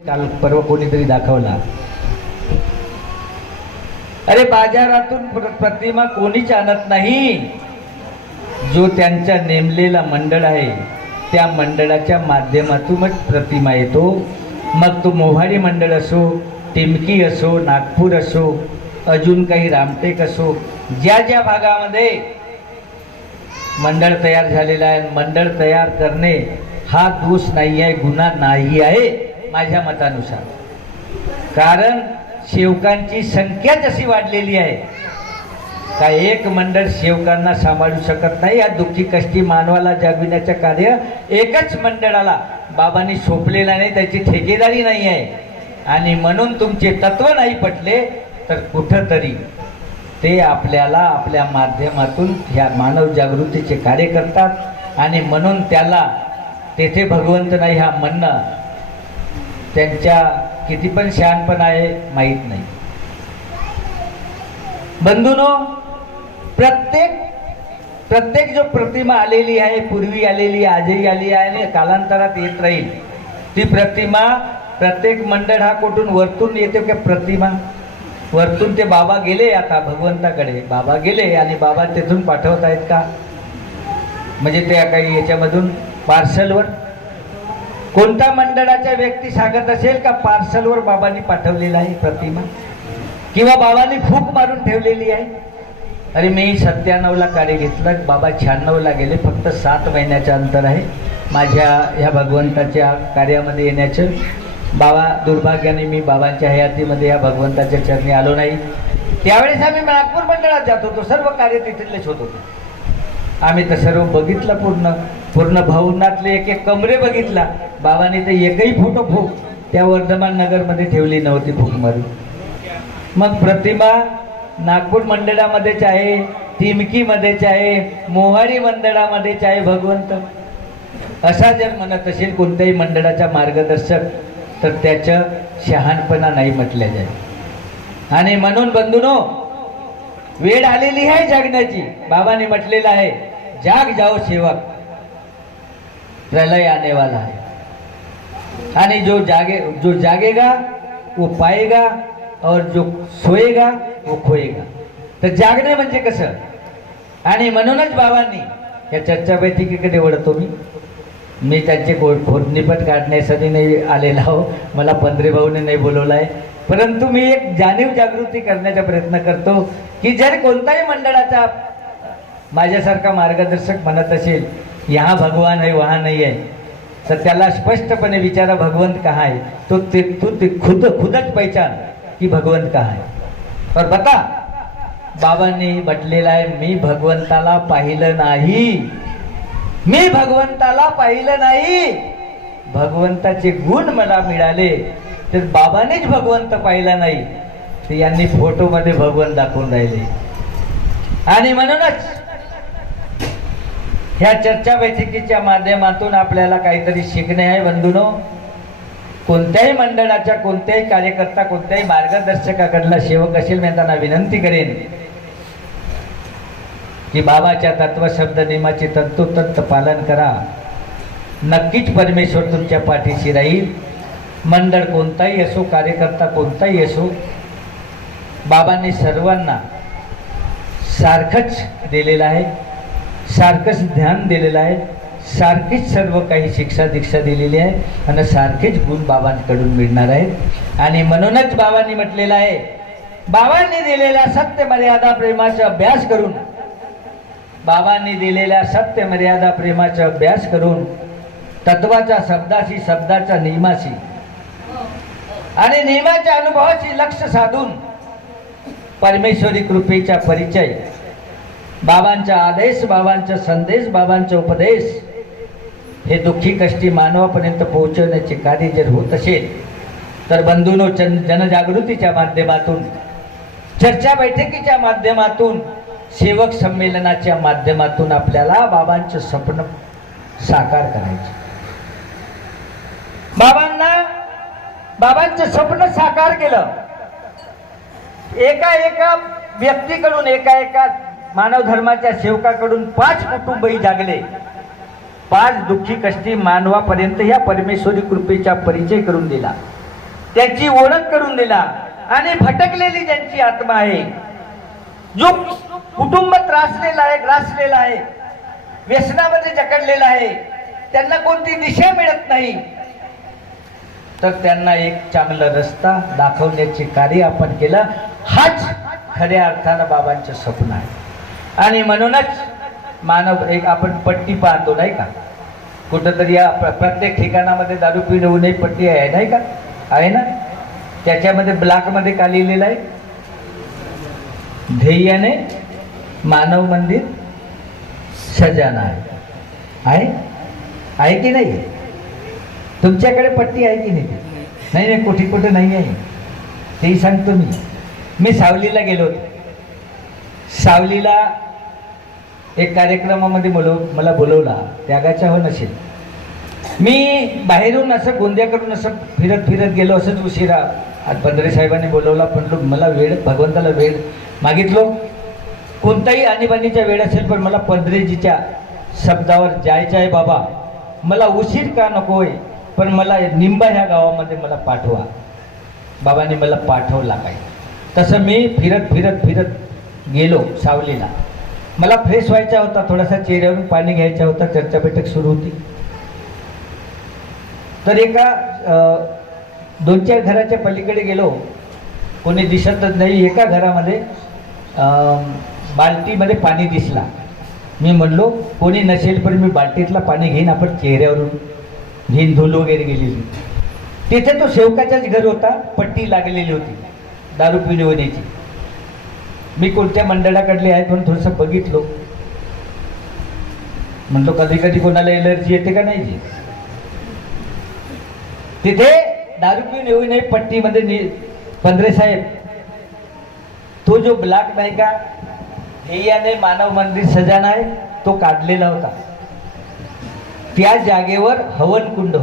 काल परवा कोणीतरी दाखवला. अरे बाजारातून प्रतिमा कोणीच आणत नाही. जो त्यांचा नेमलेला मंडळ आहे त्या मंडळाच्या माध्यमातूनच प्रतिमा येतो. मग तो मोहाडी मंडळ असो टिमकी असो नागपूर असो अजून काही रामटेक असो ज्या ज्या भागामध्ये मंडळ तयार झालेला आहे मंडळ तयार करणे हा दोष नाही आहे गुन्हा नाही आहे. माझ्या मतानुसार. कारण सेवकांची संख्या तशी वाढलेली आहे का एक मंडळ सेवकांना सांभाळू शकत नाही या दुःखी कष्टी मानवाला जागविण्याचं कार्य एकच मंडळाला बाबांनी सोपलेलं नाही त्याची ठेकेदारी नाही आहे. आणि म्हणून तुमचे तत्व नाही पटले तर कुठंतरी ते आपल्याला आपल्या माध्यमातून ह्या मानव जागृतीचे कार्य करतात. आणि म्हणून त्याला तेथे भगवंत नाही हा म्हणणं त्यांच्या किती पण शहाणपण आहे माहीत नाही. बंधूनो प्रत्येक प्रत्येक जो प्रतिमा आलेली आहे पूर्वी आलेली आजही आली आहे आणि कालांतरात येत राहील ती प्रतिमा प्रत्येक मंडळ हा कुठून वरतून येते का प्रतिमा? वरतून ते बाबा गेले आता भगवंताकडे. बाबा गेले आणि बाबा तिथून पाठवत आहेत का? म्हणजे त्या काही याच्यामधून पार्सलवर? कोणत्या मंडळाच्या व्यक्ती सांगत असेल का पार्सलवर बाबांनी पाठवलेला आहे प्रतिमा? किंवा बाबांनी फूक मारून ठेवलेली आहे? अरे मी सत्त्याण्णवला कार्य घेतलं बाबा शहाण्णवला गेले फक्त सात महिन्याचं अंतर आहे. माझ्या ह्या भगवंताच्या कार्यामध्ये येण्याचं. बाबा दुर्भाग्याने मी बाबांच्या हयातीमध्ये या भगवंताच्या चरणी आलो नाही. त्यावेळेस आम्ही नागपूर मंडळात जात होतो सर्व कार्य तिथलेच होत होते. आम्ही तर सर्व बघितलं पूर्ण. पूर्ण भवनातले एक एक कमरे बघितला. बाबाने तर एकही फोटो फूक त्या वर्धमान नगरमध्ये ठेवली नव्हती फूक मग प्रतिमा नागपूर मंडळामध्येच आहे तिमकीमध्येच आहे मोहारी मंडळामध्येच आहे भगवंत. असा जर म्हणत असेल कोणत्याही मंडळाचा मार्गदर्शक तर त्याचं शहाणपणा नाही म्हटल्या जाईल. आणि म्हणून बंधूनो वेळ आलेली आहे जागण्याची. बाबांनी म्हटलेलं आहे जाग जाओ सेवक. प्रलय आने वाला है। आणि जो जागे जो जागेगा वो पाएगा और जो सोएगा वो खोएगा। तर जागणे म्हणजे कसं? आणि म्हणूनच बाबांनी या चर्चा बैठकीकडे वळतो मी. मी त्यांचे को खोदणीपट काढण्यासाठी नाही आलेला हो. मला पंधरे भाऊने नाही बोलवलं आहे. परंतु मी एक जाणीव जागृती करण्याचा प्रयत्न करतो की जर कोणताही मंडळाचा माझ्यासारखा मार्गदर्शक म्हणत असेल यहाँ भगवान है वहाँ नहीं है। तर त्याला स्पष्टपणे विचारा भगवंत कहा है? तो ते तू ते खुद खुदच पहचान की भगवंत कहा है। पर बता बाबांनी म्हटलेलं आहे मी भगवंताला पाहिलं नाही। मी भगवंताला पाहिलं नाही। भगवंताचे गुण मला मिळाले तर बाबानेच भगवंत पाहिला नाही. तर यांनी फोटोमध्ये भगवंत दाखवून राहिले. आणि म्हणूनच ह्या चर्चा बैठकीच्या माध्यमातून आपल्याला काहीतरी शिकणे आहे. बंधूनो कोणत्याही मंडळाच्या कोणत्याही कार्यकर्ता कोणत्याही मार्गदर्शकाकडला सेवक असेल मी त्यांना विनंती करेन की बाबाच्या तत्वशब्द नियमाचे तंतोतंत पालन करा. नक्कीच परमेश्वर तुमच्या पाठीशी राहील. मंडळ कोणताही असो कार्यकर्ता कोणताही असो बाबांनी सर्वांना सारखंच दिलेलं आहे. सारखंच ध्यान दिलेलं आहे. सारखीच सर्व काही शिक्षा दीक्षा दिलेली आहे आणि सारखेच गुण बाबांकडून मिळणार आहेत. आणि म्हणूनच बाबांनी म्हटलेलं आहे बाबांनी दिलेल्या सत्य मर्यादा प्रेमाचा अभ्यास करून बाबांनी दिलेल्या सत्य मर्यादा प्रेमाचा अभ्यास करून तत्वाच्या शब्दाशी शब्दाच्या नियमाशी आणि नियमाच्या अनुभवाशी लक्ष साधून परमेश्वरी कृपेचा परिचय बाबांचा आदेश बाबांचा संदेश बाबांचा उपदेश हे दुःखी कष्टी मानवापर्यंत पोहोचवण्याचे कार्य जर होत असेल तर बंधूनो जन जनजागृतीच्या माध्यमातून चर्चा बैठकीच्या माध्यमातून सेवक संमेलनाच्या माध्यमातून आपल्याला बाबांचं स्वप्न साकार करायचे. बाबांना बाबांचं स्वप्न साकार केलं. एका एका व्यक्तीकडून एका एका मानव धर्माच्या सेवकाकडून पाच कुटुंबही जागले. पाच दुःखी कष्टी मानवापर्यंत या परमेश्वरी कृपेचा परिचय करून दिला. त्यांची ओळख करून दिला आणि भटकलेली ज्यांची आत्मा आहे. जो कुटुंब त्रासलेला आहे ग्रासलेला आहे व्यसनामध्ये जकडलेला आहे त्यांना कोणती दिशा मिळत नाही तर त्यांना एक चांगला रस्ता दाखवण्याचे कार्य आपण केलं. हाच खऱ्या अर्थानं बाबांचं स्वप्न आहे. आणि म्हणूनच मानव एक आपण पट्टी पाहतो नाही का? कुठंतरी या प्र- प्रत्येक ठिकाणामध्ये दारू पिणं होऊ नये पट्टी आहे नाही का? आहे ना? त्याच्यामध्ये ब्लॅकमध्ये का लिहिलेलं आहे? ध्येयाने मानव मंदिर सजाना आहे. आहे? आहे की नाही? तुमच्याकडे पट्टी आहे की नाही? नाही नाही कुठे कुठे नाही आहे. तेही सांगतो मी. मी सावलीला गेलो होतो. सावलीला एक कार्यक्रमामध्ये बोलव मला बोलवला त्यागाचा हो नसेल मी बाहेरून असं गोंदिया करून असं फिरत फिरत गेलो असंच उशिरा. आज पंधरे साहेबांनी बोलवला पण मला वेळ भगवंताला वेळ मागितलो. कोणताही आणीबाणीचा वेळ असेल पण मला पंधरेजीच्या शब्दावर जायचं आहे बाबा. मला उशीर का नकोय पण मला निंबा ह्या गावामध्ये मला पाठवा. बाबांनी मला पाठवला काय तसं मी फिरत फिरत फिरत गेलो सावलीला. मला फ्रेश व्हायचा होता थोडासा चेहऱ्यावरून पाणी घ्यायचा होता चर्चा बैठक सुरू होती. तर एका दोन चार घराच्या पलीकडे गेलो. कोणी दिसतच नाही एका घरामध्ये बाल्टीमध्ये पाणी दिसला. मी म्हणलो कोणी नसेल पण मी बाल्टीतला पाणी घेईन आपण चेहऱ्यावरून घेईन. धूल वगैरे गेलेली. तिथे तो शेवकाच्याच घर होता पट्टी लागलेली होती दारू पिणे होण्याची मी कोणत्या मंडळाकडले आहेत म्हणून थोडंसं बघितलो. म्हणतो कधी कधी कोणाला एलर्जी येते का नाही जी? तिथे दारू पिऊन येऊ नये पट्टीमध्ये पंधरे साहेब. तो जो ब्लॅक नाही का ध्येयाने मानव मंदिर सजाना आहे तो काढलेला होता. त्या जागेवर हवनकुंड.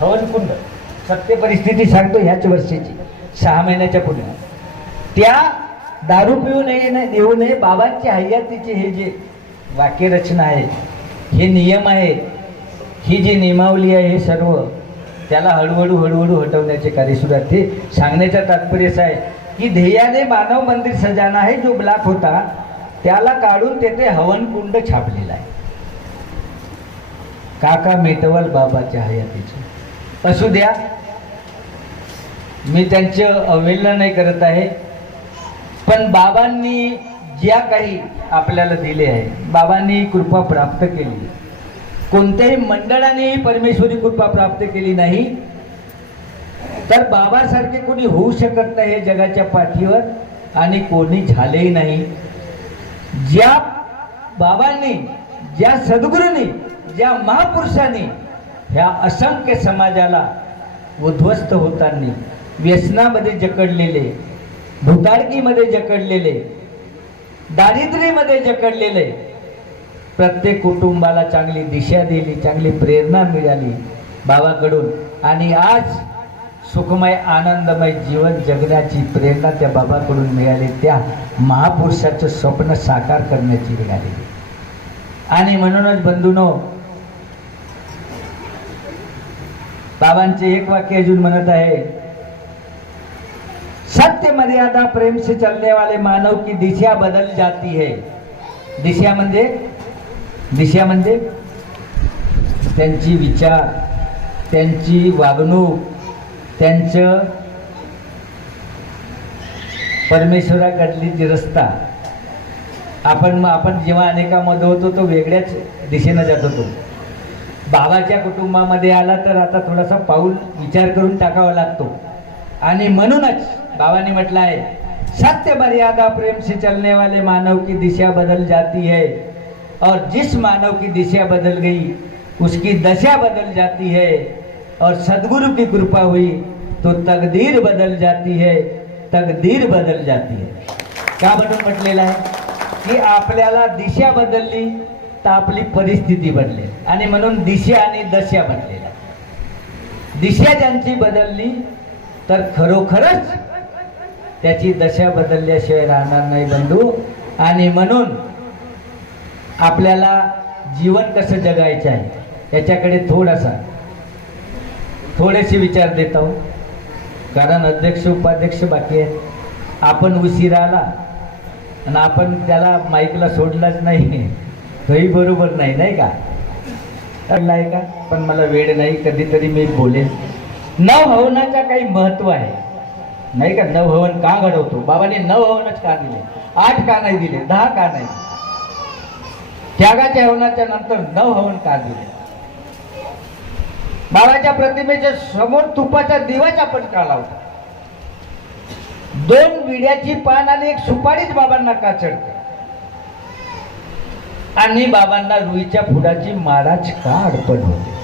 हवनकुंड. सत्य परिस्थिती सांगतो ह्याच वर्षीची सहा महिन्याच्या पुढे. त्या दारू पिऊ नये न- येऊ नये बाबांच्या हयातीचे हे जे वाक्यरचना आहे हे नियम आहेत ही जी नियमावली आहे हे सर्व त्याला हळूहळू हळूहळू हटवण्याचे कार्य सुरू ते सांगण्याचा तात्पर्य असं आहे की ध्येयाने मानव मंदिर सजाना आहे जो ब्लॉक होता त्याला काढून तेथे हवनकुंड छापलेला आहे. काका मेटवाल बाबाच्या हयातीचे. असू द्या मी त्यांचं अवहेलना नाही करत आहे. पण बाबांनी ज्या काही आपल्याला दिले आहे बाबांनी कृपा प्राप्त केली. कोणत्याही मंडळाने परमेश्वरी कृपा प्राप्त केली नाही तर बाबासारखे कोणी होऊ शकत नाही हे जगाच्या पाठीवर आणि कोणी झालेही नाही. ज्या बाबांनी ज्या सद्गुरूंनी ज्या महापुरुषांनी ह्या असंख्य समाजाला उद्ध्वस्त होताना व्यसनामध्ये जकडलेले भुताडकीमध्ये जकडलेले दारिद्र्यमध्ये जकडलेले प्रत्येक कुटुंबाला चांगली दिशा दिली चांगली प्रेरणा मिळाली बाबाकडून आणि आज सुखमय आनंदमय जीवन जगण्याची प्रेरणा त्या बाबाकडून मिळाली त्या महापुरुषाचं स्वप्न साकार करण्याची मिळाली. आणि म्हणूनच बंधूनो बाबांचे एक वाक्य अजून म्हणत आहे सत्य मर्यादा प्रेम से चलने वाले मानव की दिशा बदल जाती है। दिशा म्हणजे? दिशा म्हणजे? त्यांची विचार त्यांची वागणूक त्यांचं परमेश्वराकडली जी रस्ता. आपण मग आपण जेव्हा अनेकामध्ये होतो तो वेगळ्याच दिशेनं जात होतो. बाबाच्या कुटुंबामध्ये आला तर आता थोडासा पाऊल विचार करून टाकावा लागतो. आणि म्हणूनच बाबाने म्हटलं आहे सत्य मर्यादा प्रेम से चलने वाले मानव की दिशा बदल जाती है। और जिस मानव की दिशा बदल गई उसकी दशा बदल जाती है। और सदगुरु की कृपा हुई तो तकदीर बदल जाती है तकदीर बदल जाती है। का म्हणून म्हटलेलं आहे की आपल्याला दिशा बदलली तर आपली परिस्थिती बदलेल. आणि म्हणून दिशा आणि दशा बदलेल्या. दिशा ज्यांची बदलली तर खरोखरच त्याची दशा बदलल्याशिवाय राहणार नाही बंधू. आणि म्हणून आपल्याला जीवन कसं जगायचं आहे याच्याकडे थोडासा थोडेसे विचार देत आहो कारण अध्यक्ष उपाध्यक्ष बाकी आहेत. आपण उशिरा आला आणि आपण त्याला माईकला सोडलाच नाही. तोही बरोबर नाही नाही का? आहे का? पण मला वेळ नाही कधीतरी मी बोलेन. नवहवनाच्या काही महत्त्व आहे. नाही का? नवहवन का घडवतो? बाबाने नवहवनच का दिले? आठ का नाही दिले? दहा का नाही त्यागाच्या हवनाच्या नंतर नवहवन का दिले? बाबाच्या प्रतिमेच्या समोर तुपाचा दिवाचा पटका का लावतो? दोन विड्याची पान आणि एक सुपारीच बाबांना का चढते आणि बाबांना रुईच्या फुलाची माळाच का अडपण होते?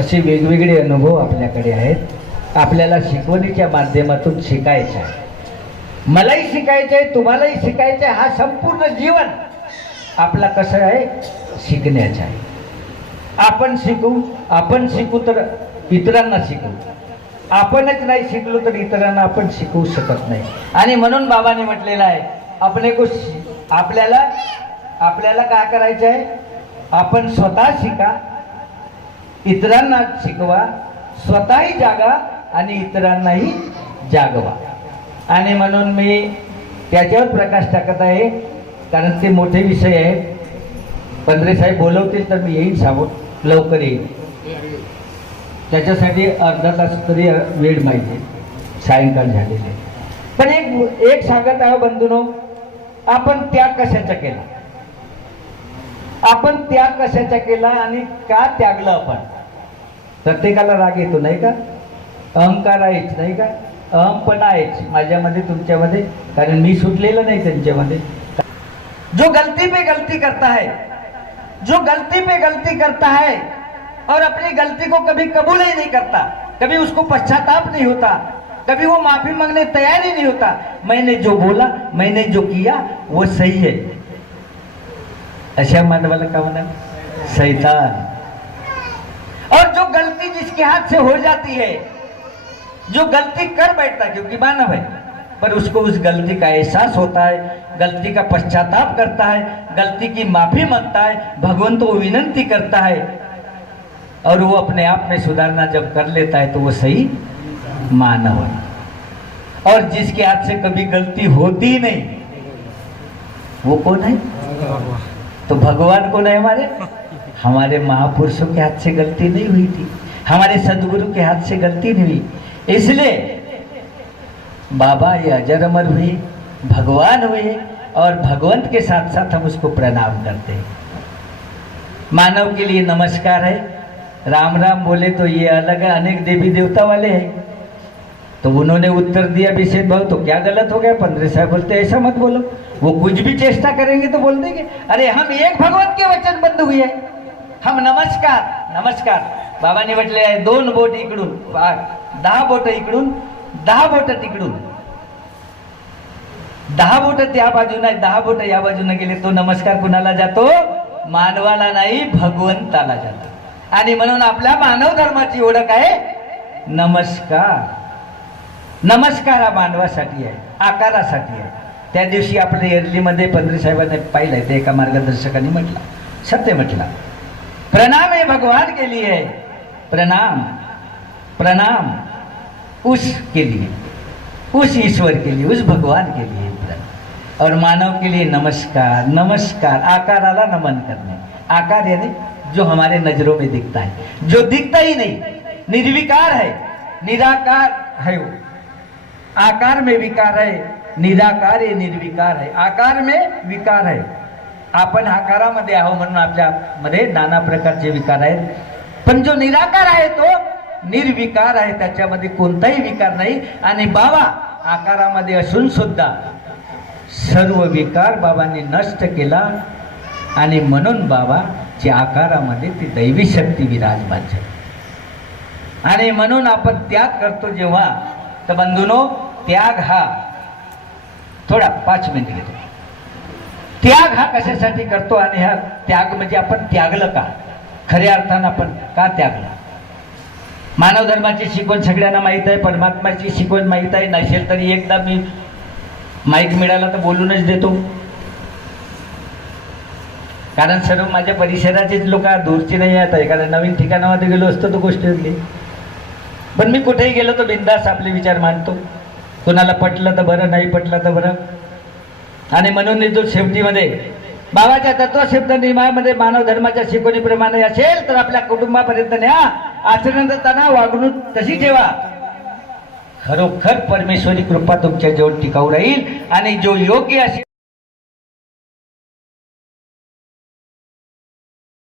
असे वेगवेगळे अनुभव आपल्याकडे आहेत. आपल्याला शिकवणीच्या माध्यमातून शिकायचं आहे. मलाही शिकायचं आहे तुम्हालाही शिकायचं आहे हा संपूर्ण जीवन आपला कसं आहे? शिकण्याचा आहे. आपण शिकू आपण शिकू तर इतरांना शिकू. आपणच नाही शिकलो तर इतरांना आपण शिकवू शकत नाही. आणि म्हणून बाबाने म्हटलेलं आहे आपण एक आपल्याला आपल्याला काय करायचं आहे आपण स्वतः शिका इतरांना शिकवा स्वतःही जागा आणि इतरांनाही जागवा. आणि म्हणून मी त्याच्यावर प्रकाश टाकत आहे कारण ते मोठे विषय आहेत. पंधरे साहेब बोलवतील तर मी येईन सांगून लवकर येईन. त्याच्यासाठी अर्धा तास तरी वेळ माहिती सायंकाळ झालेले पण एक एक सांगत आहो बंधूनो आपण त्याग कशाचा केला? आपण त्याग कशाचा केला आणि का त्यागलं आपण? प्रत्येकाला राग येतो नाही का? अहंकार आहेच नाही का? अहमपणा आहेच माझ्यामध्ये तुमच्यामध्ये. कारण मी सुटलेलं नाही त्यांच्यामध्ये. जो गलती पे गलती करता है जो गलती पे गलती करता है और अपनी गलती को कभी कबूल ही नहीं करता कभी उसको पश्चाताप नहीं होता कभी वो माफी मांगने तैयार ही नहीं होता मैंने जो बोला मैंने जो किया वो सही है। अशा मानवाला का म्हणा सैतान और जो गलती जिसके हाथ से हो जाती है जो गलती कर बैठता है, क्योंकि मानव है। पर उसको उस गलती का एहसास होता है, गलती का पश्चाताप करता है, गलती की माफ़ी माँगता है भगवंत को विनंती करता है। और वो अपने आप में सुधारना जब कर लेता है तो वो सही मानव है। और जिसके हाथ से कभी गलती होती नहीं, वो कौन है? तो भगवान कौन है हमारे? हमारे महापुरुषों के हाथ से गलती नहीं हुई थी। हमारे सदगुरु के हाथ से गलती नहीं हुई। इसलिए बाबा ये अजर अमर हुए भगवान हुए और भगवंत के साथ साथ हम उसको प्रणाम करते हैं। मानव के लिए नमस्कार है। राम राम बोले तो ये अलग है, अनेक देवी देवता वाले हैं। तो उन्होंने उत्तर दिया विषेद भाव तो क्या गलत हो गया? पंद्रह साहब बोलते, ऐसा मत बोलो। वो कुछ भी चेष्टा करेंगे तो बोल देंगे। अरे हम एक भगवत के वचन बंद हुए हम नमस्कार नमस्कार। बाबांनी म्हटले आहे दोन बोट इकडून दहा बोट इकडून दहा बोट तिकडून. दहा बोट त्या बाजूने दहा बोट या बाजूने गेले तो नमस्कार कुणाला जातो? मानवाला नाही भगवंताला जातो. आणि म्हणून आपल्या मानव धर्माची ओळख आहे नमस्कार. नमस्कार हा मानवासाठी आहे आकारासाठी आहे. त्या दिवशी आपल्या एरलीमध्ये पंधरी साहेबांनी पाहिलंय ते एका मार्गदर्शकाने म्हटलं सत्य म्हटलं प्रणाम हे भगवान केली आहे. प्रणाम प्रणाम उस के लिए उस ईश्वर के लिए उस भगवान के लिए प्रणाम। और मानव के लिए नमस्कार नमस्कार आकाराला नमन करने। आकार यानी जो हमारे नजरों में दिखता है। जो दिखता ही नहीं निर्विकार है निराकार है वो। आकार में विकार है निराकार ये निर्विकार है। आकार में विकार है। आपण आकारामध्ये आहो म्हणून आपल्यामध्ये नाना प्रकारचे विकार आहेत. पण जो निराकार आहे तो निर्विकार आहे त्याच्यामध्ये कोणताही विकार नाही. आणि बाबा आकारामध्ये असून सुद्धा सर्व विकार बाबांनी नष्ट केला. आणि म्हणून बाबाच्या आकारामध्ये ती दैवी शक्ती विराजमान झाली. आणि म्हणून आपण त्याग करतो जेव्हा तर बंधूनो त्याग हा थोडा पाच मिनिट घेतो. त्याग हा कशासाठी करतो? आणि हा त्याग म्हणजे आपण त्यागलं का? खऱ्या अर्थानं आपण का त्यागला? मानव धर्माची शिकवण सगळ्यांना माहीत आहे परमात्माची शिकवण माहीत आहे. नसेल तरी एकदा मी माईक मिळाला तर बोलूनच देतो. कारण सर्व माझ्या परिसराचेच लोक दूरचे नाही आहेत. कारण नवीन ठिकाणामध्ये गेलो असतो तो गोष्ट पण मी कुठेही गेलो तो बिंदास आपले विचार मांडतो. कोणाला पटलं तर बरं नाही पटलं तर बरं. आणि म्हणून तो शेवटीमध्ये बाबाच्या तत्वशब्द नियमामध्ये मानव धर्माच्या शिकवणीप्रमाणे असेल तर आपल्या कुटुंबापर्यंत न्या. आचरणात वागणूक तशी ठेवा. खरोखर परमेश्वरी कृपा तुमच्या जेवण टिकाऊ राहील आणि जो योग्य असेल